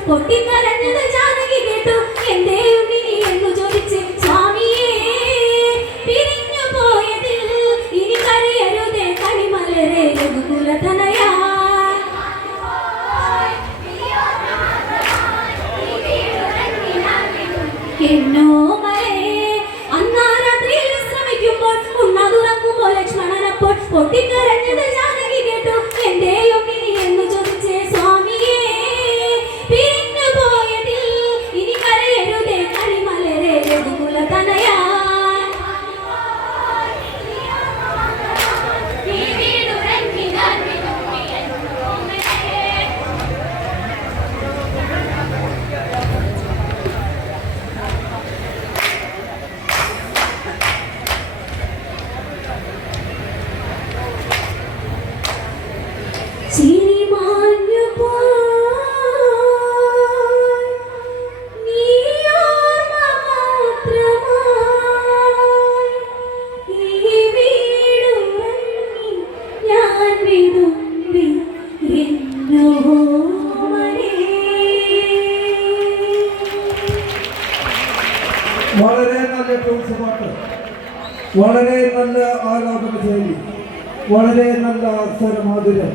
പൊട്ടിക്കരഞ്ഞത് ജാനകി കേട്ടു. എന്തേ ഉണ്ണി എന്ന് ചോദിച്ച് സ്വാമിയേ പിരിഞ്ഞു പോയതിൽ ഇനി കരയരുതേ കണിമലരെ രഘുകുലതനയാ. എന്നോമലേ അന്നാ രാത്രിയിൽ വിശ്രമിക്കുമ്പോൾ ഉണ്ണാതുറങ്ങുമ്പോൾ ലക്ഷ്മണനപ്പോൾ പൊട്ടിക്കരഞ്ഞത് ജാനകി കേട്ടു. എന്തേ ഉണ്ണി എന്ന് ചോദിച്ച് സ്വാമിയേ പിരിഞ്ഞു പോയതിൽ ഇനി കരയരുതേ കണിമലരെ രഘുകുലതനയാ. വളരെ നല്ല ടൂൾസ് പാട്ട്, വളരെ നല്ല ആലാപന ശൈലി, വളരെ നല്ല സ്വരമാധുര്യം.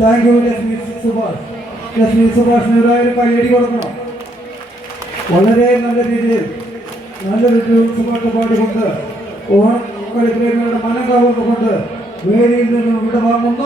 Thank you Lakshmi Subhash. ലക്ഷ്മി സുഭാഷിന് ഒരായിരം കയ്യടി കൊടുക്കണം. വളരെ നല്ല രീതിയിൽ നല്ലൊരു ടൂൾസ് പാട്ട് പാടിക്കൊണ്ട് ഓണം കളിപ്രേമികളുടെ മനം കവർന്നുകൊണ്ട് വേദിയിൽ നിന്നും ഇവിടെ വാങ്ങുന്ന